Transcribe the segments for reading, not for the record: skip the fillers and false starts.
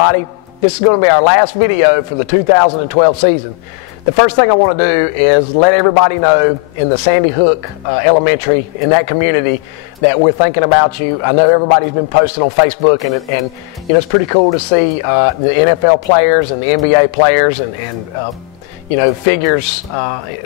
everybody. This is going to be our last video for the 2012 season. The first thing I want to do is let everybody know in the Sandy Hook Elementary, in that community, that we're thinking about you. I know everybody's been posting on Facebook, and you know, it's pretty cool to see the NFL players and the NBA players and you know, figures,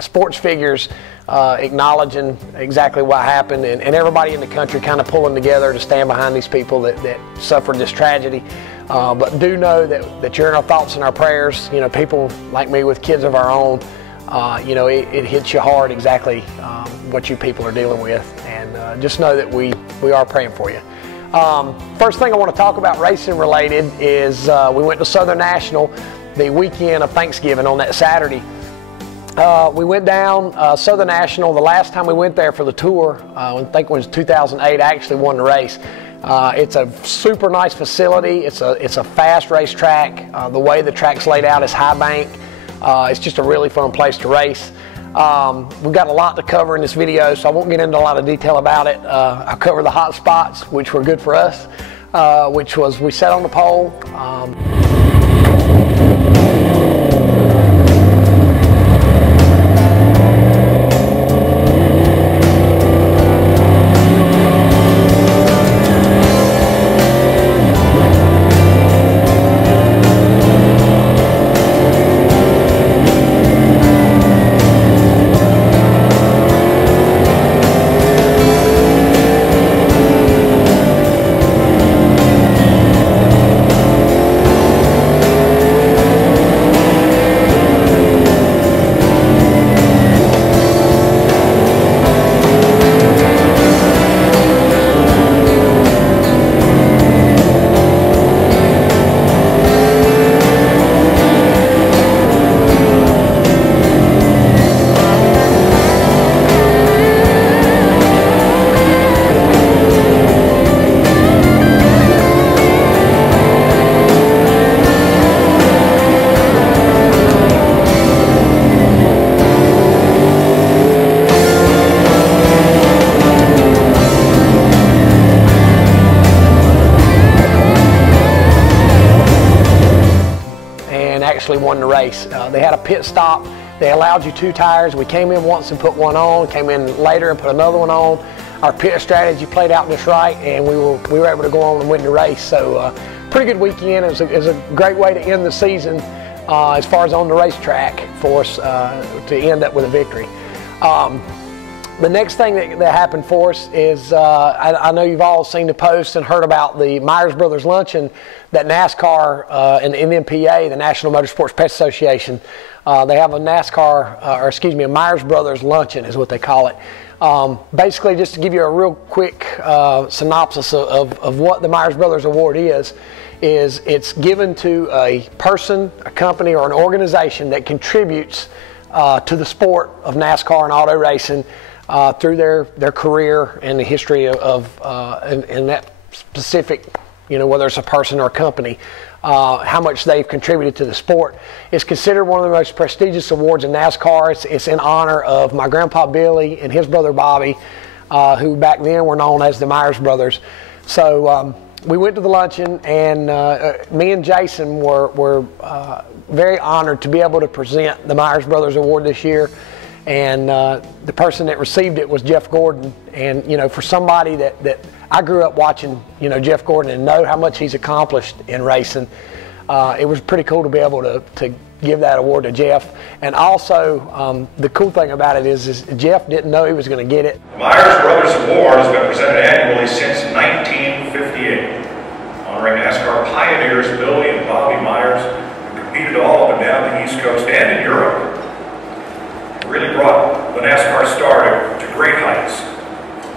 sports figures acknowledging exactly what happened, and everybody in the country kind of pulling together to stand behind these people that suffered this tragedy. But do know that you're in our thoughts and our prayers. You know, people like me with kids of our own, you know, it hits you hard exactly what you people are dealing with. And just know that we are praying for you. First thing I want to talk about racing related is we went to Southern National the weekend of Thanksgiving on that Saturday. We went down Southern National. The last time we went there for the tour, I think it was 2008, I actually won the race. It's a super nice facility. It's a fast racetrack. The way the track's laid out is high bank. It's just a really fun place to race. We've got a lot to cover in this video, so I won't get into a lot of detail about it. I'll cover the hot spots, which were good for us, which was we sat on the pole. Actually won the race. They had a pit stop. They allowed you 2 tires. We came in once and put one on, came in later and put another one on. Our pit strategy played out just right, and we were able to go on and win the race. So pretty good weekend. It was a great way to end the season as far as on the racetrack for us to end up with a victory. The next thing that happened for us is, I know you've all seen the post and heard about the Myers Brothers Luncheon that NASCAR and the NMPA, the National Motorsports Pet Association, they have a a Myers Brothers Luncheon is what they call it. Basically, just to give you a real quick synopsis of what the Myers Brothers Award is it's given to a person, a company, or an organization that contributes to the sport of NASCAR and auto racing through their career and the history of in that specific, you know, whether it's a person or a company, how much they've contributed to the sport. It's considered one of the most prestigious awards in NASCAR. It's in honor of my grandpa Billy and his brother Bobby, who back then were known as the Myers Brothers. So we went to the luncheon, and me and Jason were very honored to be able to present the Myers Brothers Award this year. And the person that received it was Jeff Gordon. And you know, for somebody that I grew up watching, you know, Jeff Gordon and know how much he's accomplished in racing, it was pretty cool to be able to give that award to Jeff. And also, the cool thing about it is Jeff didn't know he was going to get it. The Myers Brothers Award has been presented annually since 1958, honoring NASCAR pioneers Billy and Bobby Myers, who competed all up and down the East Coast and in Europe. Really brought the NASCAR star to great heights.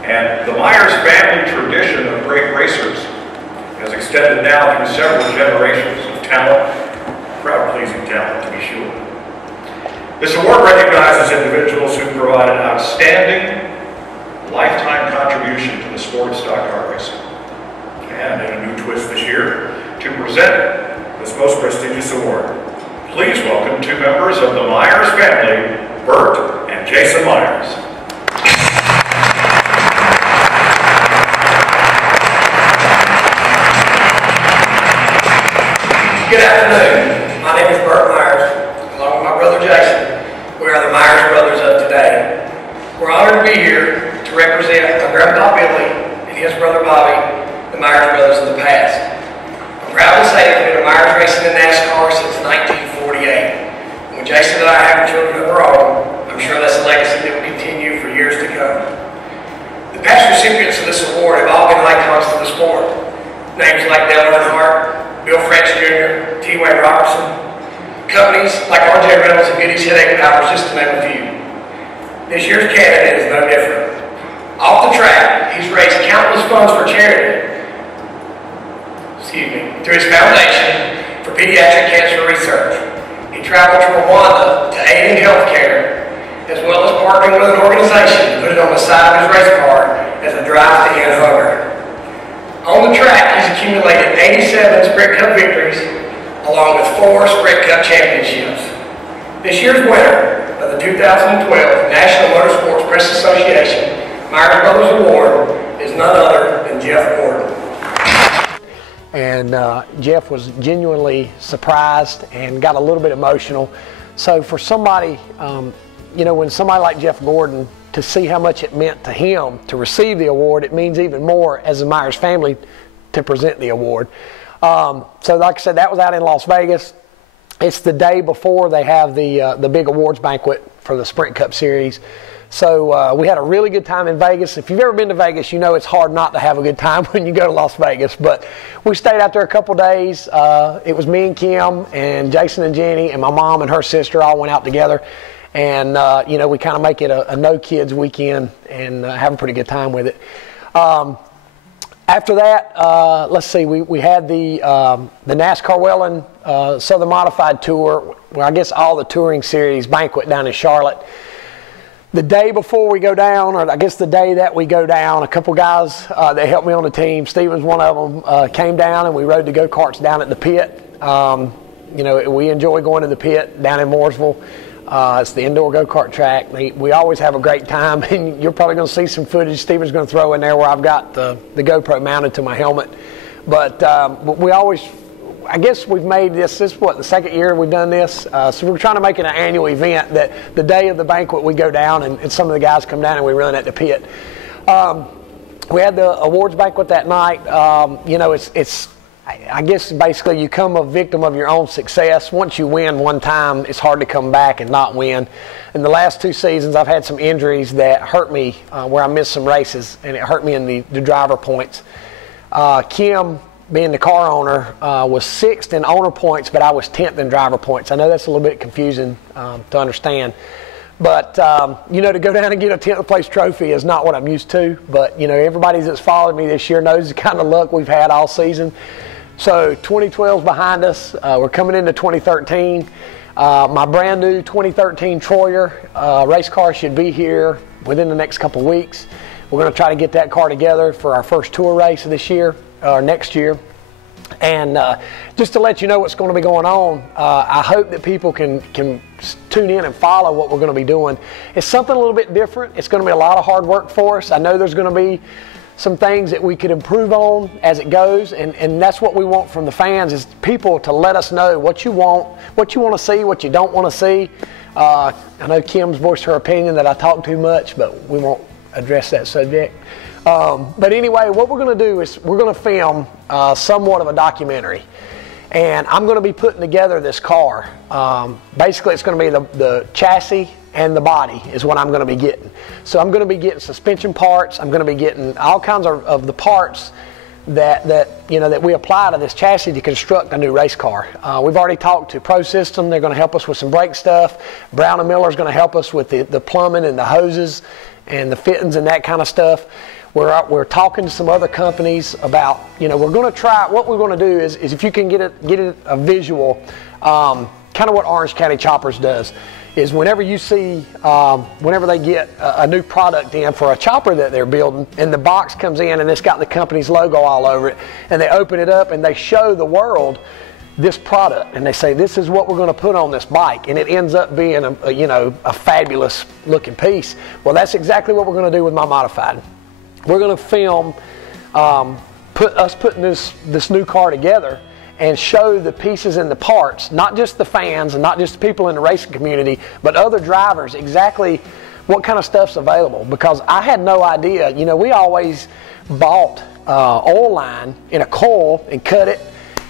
And the Myers family tradition of great racers has extended now through several generations of talent, crowd-pleasing talent to be sure. This award recognizes individuals who provide an outstanding lifetime contribution to the sport of stock car racing. And in a new twist this year, to present this most prestigious award, please welcome 2 members of the Myers family, Burt and Jason Myers. brother Jason, we are the Myers brothers of today. We're honored to be here to represent my grandpa Billy and his brother Bobby, the Myers brothers of the past. I'm proud to say that we've been a Myers racing in NASCAR since 1948. When Jason and I have children of our own, I'm sure that's a legacy that will continue for years to come. The past recipients of this award have all been icons to the sport. Names like Dale Earnhardt, Bill France Jr., T. Wayne Robertson, companies like R.J. Reynolds and Goody's Headache Powers, just to name a few. This year's candidate is no different. Off the track, he's raised countless funds for charity, through his foundation for pediatric cancer research. He traveled to Rwanda to aid in healthcare, as well as partnering with an organization to put it on the side of his race car as a drive to end hunger. On the track, he's accumulated 87 Sprint Cup victories, along with 4 Sprint Cup championships. This year's winner of the 2012 National Motorsports Press Association Myers Brothers Award is none other than Jeff Gordon. And Jeff was genuinely surprised and got a little bit emotional. So for somebody, you know, when somebody like Jeff Gordon, to see how much it meant to him to receive the award, it means even more as the Myers family to present the award. So like I said, that was out in Las Vegas. It's the day before they have the big awards banquet for the Sprint Cup Series. So we had a really good time in Vegas. If you've ever been to Vegas, you know it's hard not to have a good time when you go to Las Vegas. But we stayed out there a couple days. It was me and Kim and Jason and Jenny and my mom and her sister all went out together. And, you know, we kind of make it a no-kids weekend and have a pretty good time with it. After that, let's see, we had the NASCAR Wellen Southern Modified Tour, well, I guess all the touring series banquet down in Charlotte. The day before we go down, or I guess the day that we go down, a couple guys that helped me on the team, Steven's one of them, came down and we rode the go-karts down at the pit. You know, we enjoy going to the pit down in Mooresville. It's the indoor go-kart track. We always have a great time, and you're probably going to see some footage Steven's going to throw in there where I've got the GoPro mounted to my helmet. But we always, I guess we've made this is what, the second year we've done this. So we're trying to make it an annual event that the day of the banquet we go down and some of the guys come down and we run at the pit. We had the awards banquet that night. You know, it's I guess basically you become a victim of your own success. Once you win one time, it's hard to come back and not win. In the last 2 seasons, I've had some injuries that hurt me where I missed some races, and it hurt me in the driver points. Kim, being the car owner, was 6th in owner points, but I was 10th in driver points. I know that's a little bit confusing to understand. But, you know, to go down and get a 10th place trophy is not what I'm used to. But, you know, everybody that's followed me this year knows the kind of luck we've had all season. So 2012 is behind us. We're coming into 2013. My brand new 2013 Troyer race car should be here within the next couple weeks. We're going to try to get that car together for our first tour race of this year, or next year. And just to let you know what's going to be going on, I hope that people can tune in and follow what we're going to be doing. It's something a little bit different. It's going to be a lot of hard work for us. I know there's going to be some things that we could improve on as it goes, and that's what we want from the fans, is people to let us know what you want to see, what you don't want to see. I know Kim's voiced her opinion that I talk too much, but we won't address that subject. But anyway, what we're going to do is we're going to film somewhat of a documentary, and I'm going to be putting together this car. Basically, it's going to be the chassis and the body is what I'm going to be getting. So I'm going to be getting suspension parts. I'm going to be getting all kinds of the parts that you know that we apply to this chassis to construct a new race car. We've already talked to Pro System. They're going to help us with some brake stuff. Brown and Miller is going to help us with the plumbing and the hoses and the fittings and that kind of stuff. We're talking to some other companies about, you know, we're going to try, what we're going to do is if you can get a visual, kind of what Orange County Choppers does, is whenever you see, whenever they get a new product in for a chopper that they're building, and the box comes in and it's got the company's logo all over it, and they open it up and they show the world this product, and they say, this is what we're going to put on this bike, and it ends up being a fabulous looking piece. Well, that's exactly what we're going to do with my modified. We're going to film putting this new car together, and show the pieces and the parts, not just the fans and not just the people in the racing community, but other drivers, exactly what kind of stuff's available. Because I had no idea. You know, we always bought oil line in a coil and cut it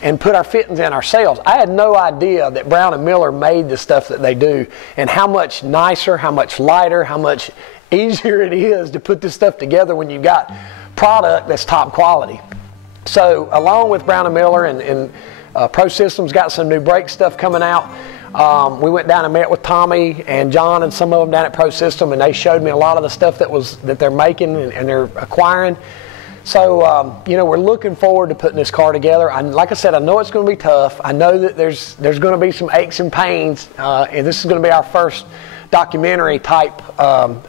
and put our fittings in ourselves. I had no idea that Brown & Miller made the stuff that they do, and how much nicer, how much lighter, how much easier it is to put this stuff together when you've got product that's top quality. So along with Brown & Miller and Pro Systems got some new brake stuff coming out. We went down and met with Tommy and John and some of them down at Pro System, and they showed me a lot of the stuff that they're making and they're acquiring. So, you know, we're looking forward to putting this car together. Like I said, I know it's going to be tough. I know that there's going to be some aches and pains, and this is going to be our first documentary type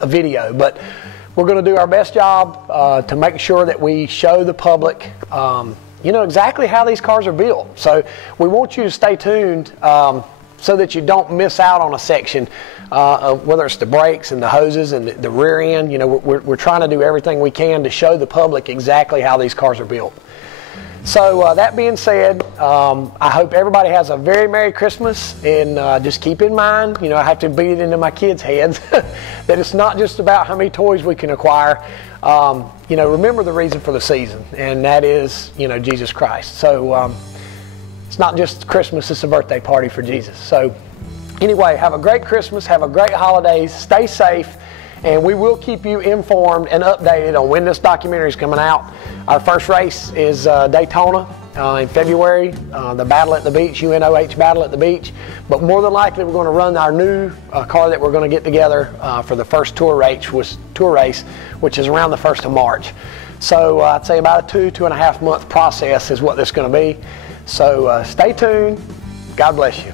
video. But we're going to do our best job to make sure that we show the public, you know, exactly how these cars are built. So we want you to stay tuned so that you don't miss out on a section, whether it's the brakes and the hoses and the rear end. You know, we're trying to do everything we can to show the public exactly how these cars are built. So that being said, I hope everybody has a very Merry Christmas, and just keep in mind, you know, I have to beat it into my kids' heads that it's not just about how many toys we can acquire. You know, remember the reason for the season, and that is, you know, Jesus Christ. So it's not just Christmas, it's a birthday party for Jesus. So anyway, have a great Christmas, have a great holidays, stay safe, and we will keep you informed and updated on when this documentary is coming out. Our first race is Daytona in February, the Battle at the Beach, UNOH Battle at the Beach. But more than likely, we're going to run our new car that we're going to get together for the first tour race, which is around the 1st of March. So I'd say about a 2.5 month process is what this is going to be. So stay tuned. God bless you.